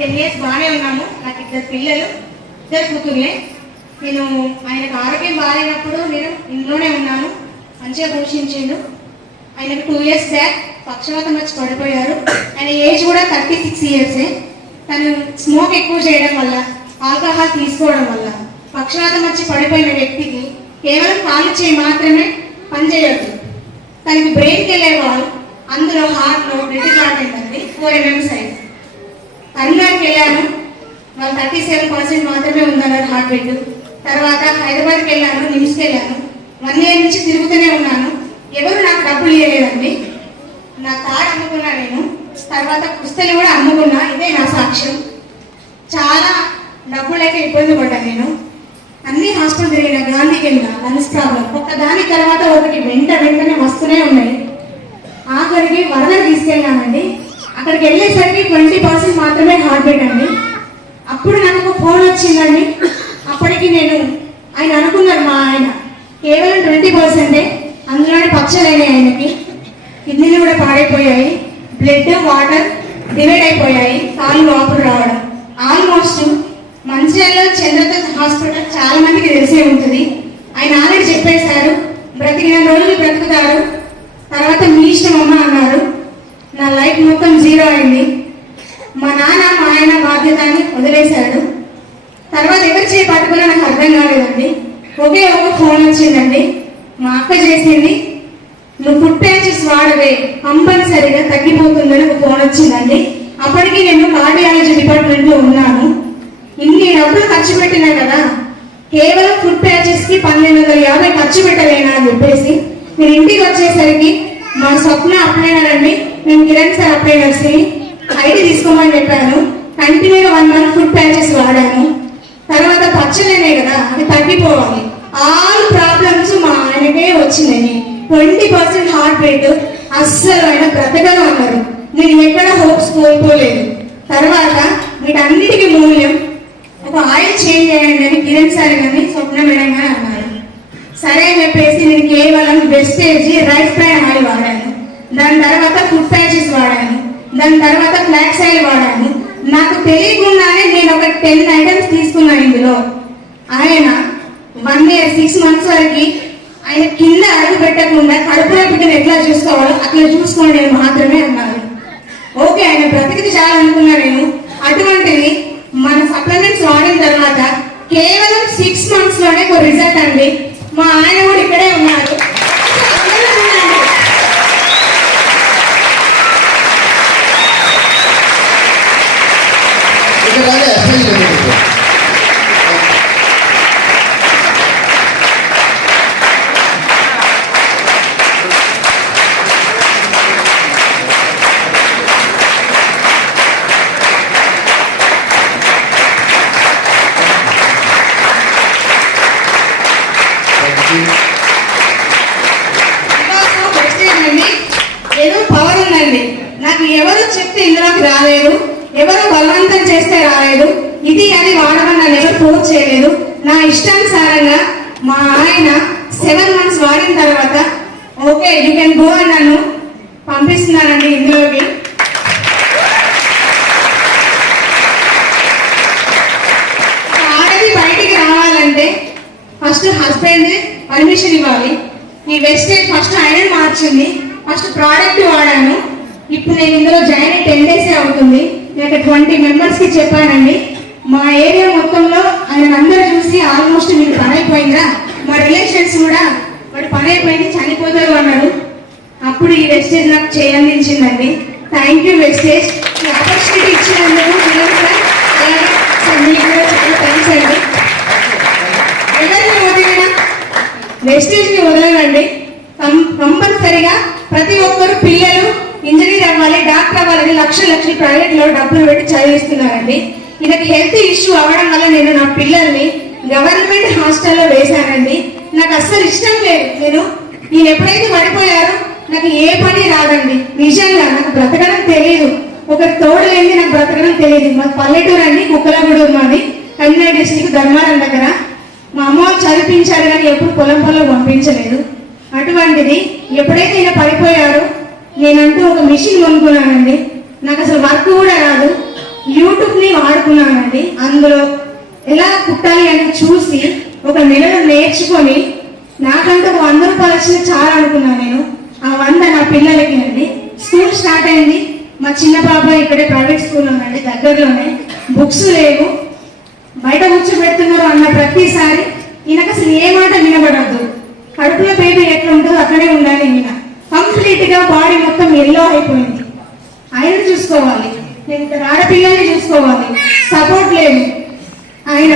10 years బాగానే ఉన్నాము. నాకు 2 పిల్లలు, 2 కూతుర్లే. నేను ఆయనకు ఆరోగ్యం బాగాలేనప్పుడు నేను ఇంట్లోనే ఉన్నాను, మంచిగా పోషించిండు. ఆయనకు 2 years బ్యాక్ పక్షవాతం వచ్చి పడిపోయారు. ఆయన ఏజ్ కూడా 36 years. తను స్మోక్ ఎక్కువ చేయడం వల్ల, ఆల్కహాల్ తీసుకోవడం వల్ల పక్షవాతం వచ్చి పడిపోయిన వ్యక్తికి కేవలం కాలు చేయి మాత్రమే పనిచేయొద్దు. తనకి బ్రెయిన్కి వెళ్ళే వాళ్ళు, అందులో హార్ట్లో బ్లడ్ క్లాట్ అయిందండి, 4 mm సైజ్. కరీంనగర్కి వెళ్ళాను, వాళ్ళు 37% మాత్రమే ఉందన్నారు హార్ట్ బీట్. తర్వాత హైదరాబాద్కి వెళ్ళాను, నిమ్స్కి వెళ్ళాను. 1 year నుంచి తిరుగుతూనే ఉన్నాను. ఎవరు నాకు డబ్బులు ఇవ్వలేదండి. నా కారు అమ్ముకున్నా నేను, తర్వాత పుస్తలు కూడా అమ్ముకున్నా. ఇదే నా సాక్ష్యం. చాలా డబ్బులు లేక ఇబ్బంది పడ్డాను నేను. అన్ని హాస్పిటల్ తిరిగిన, గాంధీకి వెళ్ళిన, లంగ్స్ ప్రాబ్లం ఒక దాని తర్వాత ఒకటి వెంటనే వస్తూనే ఉన్నాయి. ఆఖరికి వరదలు తీసుకెళ్ళానండి. అక్కడికి వెళ్ళేసరికి 20% మాత్రమే హార్ట్ బీట్ అండి. అప్పుడు నాకు ఒక ఫోన్ వచ్చిందండి. అప్పటికి నేను ఆయన అనుకున్నారు, మా ఆయన కేవలం 20%, అందులోనే పక్షలైనాయి. ఆయనకి కిడ్నీలు కూడా పాడైపోయాయి, బ్లడ్ వాటర్ డివైడ్ అయిపోయాయి, కాలు వాపులు రావడం. ఆల్మోస్ట్ మంచిర్యాలలో చంద్రత హాస్పిటల్ చాలా మందికి తెలిసే ఉంటుంది. ఆయన ఆల్రెడీ చెప్పేశారు, బ్రతికిన రోజులు బ్రతుకుతారు, తర్వాత మీ ఇష్టం అమ్మ అన్నారు. నా లైఫ్ మొత్తం జీరో అయింది. మా నాన్న మా ఆయన బాధ్యత అని వదిలేశాడు. తర్వాత ఎవరు చేయి పట్టుకున్నా నాకు అర్థం కాలేదండి. ఒకే ఒక ఫోన్ వచ్చిందండి, మా అక్క చేసింది, నువ్వు ఫుడ్ ప్యాచెస్ వాడవే కంపల్సరిగా తగ్గిపోతుందని ఒక ఫోన్ వచ్చిందండి. అప్పటికి నేను కార్డియాలజీ డిపార్ట్మెంట్లో ఉన్నాను. ఇన్ని డబ్బులు ఖర్చు పెట్టినా కదా, కేవలం ఫుడ్ ప్యాచెస్కి 1250 ఖర్చు పెట్టలేనా అని చెప్పేసి నేను ఇంటికి వచ్చేసరికి మా స్వప్న అప్లైనర్, నేను కిరణ్ సార్ అప్లైనర్స్ని ఐడి తీసుకోమని చెప్పాను. కంటిన్యూగా 1 month ఫుడ్ ప్యాచెస్ వాడాను. తర్వాత పచ్చలేనే కదా, అది తగ్గిపోవాలి. ఆల్ ప్రాబ్లమ్స్ మా ఆయనకే వచ్చినాయి. 20% హార్ట్ రేట్, అస్సలు ఆయన బ్రతకను అన్నారు. నేను ఎక్కడ హోప్స్ కోల్పోలేదు. తర్వాత వీటన్నిటికీ మూల్యం ఒక ఆయిల్ చేంజ్ చేయండి అని కిరణ్ సార్ కానీ స్వప్న మేడం గారు అన్నారు. సరే అని చెప్పేసి నేను కేవలం వెస్టేజ్ రైస్ బ్రాన్ ఆయిల్ వాడాను. దాని తర్వాత ఫుడ్ ప్యాచెస్ వాడాను. దాని తర్వాత ఫ్లాక్స్ ఆయిల్ వాడాను. నాకు తెలియకుండానే నేను ఒక 10 items తీసుకున్నాను. ఇందులో ఆయన 1 year 6 months వరకు ఆయన కింద అడుగు పెట్టకుండా కడుపులో బిడ్డను ఎట్లా చూసుకోవాలో అట్లా చూసుకోండి మాత్రమే అన్నారు. ఓకే, ఆయన బ్రతికితే చాలా అనుకున్నా నేను. అటువంటిది మన సప్లిమెంట్స్ వాడిన తర్వాత కేవలం 6 months లోనే ఒక రిజల్ట్ అండి. మా ఆయన కూడా ఇక్కడే ఉన్నారు. ఏదో పవర్ ఉందండి. నాకు ఎవరు చెప్తే ఇందులోకి రాలేదు, ఎవరు బలవంతం చేస్తే రాలేదు. ఇది అది వాడమని నన్ను ఎవరు ఫోర్స్ చేయలేదు. నా ఇష్టానుసారంగా మా ఆయన 7 months వాడిన తర్వాత ఓకే యూ కెన్ గో అని నన్ను పంపిస్తున్నానండి ఇందులోకి. ఆడది బయటికి రావాలంటే ఫస్ట్ హస్బెండ్ పర్మిషన్ ఇవ్వాలి. ఈ వెస్టేజ్ ఫస్ట్ ఆయన మార్చింది. ఫస్ట్ ప్రోడక్ట్ వాడాను. ఇప్పుడు నేను ఇందులో జాయిన్ 10 days అవుతుంది. నేను 20 members కి చెప్పానండి. మా ఏరియా మొత్తంలో ఆయన అందరూ చూసి ఆల్మోస్ట్ మీకు పని అయిపోయిందా, మా రిలేషన్స్ కూడా వాడు పని అయిపోయింది చనిపోతారు అన్నాడు. అప్పుడు ఈ వెస్టేజ్ నాకు చేయందించిందండి. థ్యాంక్ యూ వెస్టేజ్, ఈ ఆపర్చునిటీ ఇచ్చినందుకు మీకు కూడా చాలా థ్యాంక్స్ అండి. ఎవరిని వదిలినా వెస్టేజ్ని వదలనండి. కంపల్సరిగా ప్రతి ఒక్కరు పిల్లలు ఇంజనీర్ అవ్వాలి, డాక్టర్ అవ్వాలని లక్షలు ప్రైవేట్లో డబ్బులు పెట్టి చదివిస్తున్నారండి. ఇది హెల్త్ ఇష్యూ అవ్వడం వల్ల నేను నా పిల్లల్ని గవర్నమెంట్ హాస్టల్లో వేశానండి. నాకు అస్సలు ఇష్టం లేదు. నేను ఎప్పుడైతే పడిపోయారో నాకు ఏ పని రాదండి. నిజంగా నాకు బ్రతకడం తెలియదు. ఒక తోడు లేని నాకు బ్రతకడం తెలియదు. మా పల్లెటూరు అండి, కుక్కలగూడూరు మాది, కరీంనగర్ డిస్ట్రిక్ట్ ధర్మారం దగ్గర. మా అమ్మ వాళ్ళు చదివించారు కానీ ఎప్పుడు పొలం పంపించలేదు. అటువంటిది ఎప్పుడైతే ఈయన పడిపోయారో నేనంటూ ఒక మిషన్ కొనుక్కున్నానండి. నాకు అసలు వర్క్ కూడా రాదు. యూట్యూబ్ని వాడుకున్నానండి. అందులో ఎలా కుట్టాలి అని చూసి ఒక నెలలో నేర్చుకొని నాకంటే ఒక 100 రూపాయలు వచ్చింది చాలా అనుకున్నాను నేను. ఆ 100 నా పిల్లలకి అండి. స్కూల్ స్టార్ట్ అయింది. మా చిన్న పాప ఇక్కడే ప్రైవేట్ స్కూల్లో ఉందండి, దగ్గరలోనే. బుక్స్ లేవు, బయట కూర్చోబెడుతున్నారు అన్న ప్రతిసారి ఈయనకు అసలు ఏ మాట వినబడద్దు. కడుపులో బేబీ ఎట్లా ఉంటుందో అక్కడే ఉండాలి. ఈయన కంప్లీట్ గా బాడీ మొత్తం ఎల్లో అయిపోయింది. ఆయన చూసుకోవాలి, నేను ఇక్కడ ఆడపిల్లల్ని చూసుకోవాలి, సపోర్ట్ లేదు. ఆయన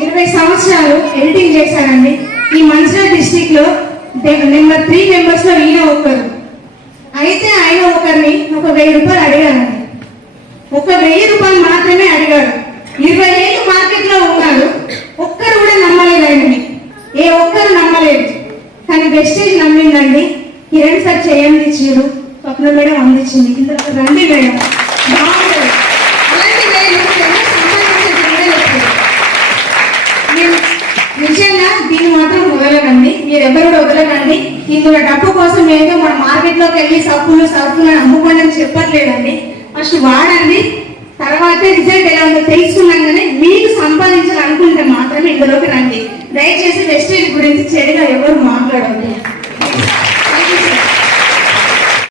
20 సంవత్సరాలు ఎడిటింగ్ చేశారండి. ఈ మంచిర్యాల డిస్టిక్ లో నెంబర్ 3 మెంబర్స్ లో ఈయన ఒకరు. అయితే ఆయన ఒకరిని ఒక 1000 రూపాయలు అడిగారండి. ఒక 1000 రూపాయలు మాత్రమే అడిగాడు. 20 ఏళ్ళు మార్కెట్ లో ఉన్నారు, ఒక్కరు కూడా నమ్మలేదు ఆయనని. ఏ ఒక్కరు నమ్మలేదు. కానీ వెస్టేజ్ నమ్మిందండి. కిరణ్ సార్ చేయండి ఇచ్చారు, స్వప్న మేడం అందించింది. ఇందులో రండి మేడం, బాగుంటుంది. అలాంటి నిజంగా దీన్ని మాత్రం వదలకండి, మీరెవ్వరు కూడా వదలకండి. ఇందులో డబ్బు కోసం ఏదో మన మార్కెట్ లోకి వెళ్ళి సబ్బులు అమ్ముకోండి అని చెప్పట్లేదండి. ఫస్ట్ వాడండి, తర్వాతే రిజల్ట్ ఎలా ఉందో తెలుసుకున్నాగానే మీకు సంపాదించాలనుకుంటే మాత్రమే ఇందులోకి రండి. దయచేసి వెస్టేజ్ గురించి చెడుగా ఎవరు మాట్లాడవద్దు.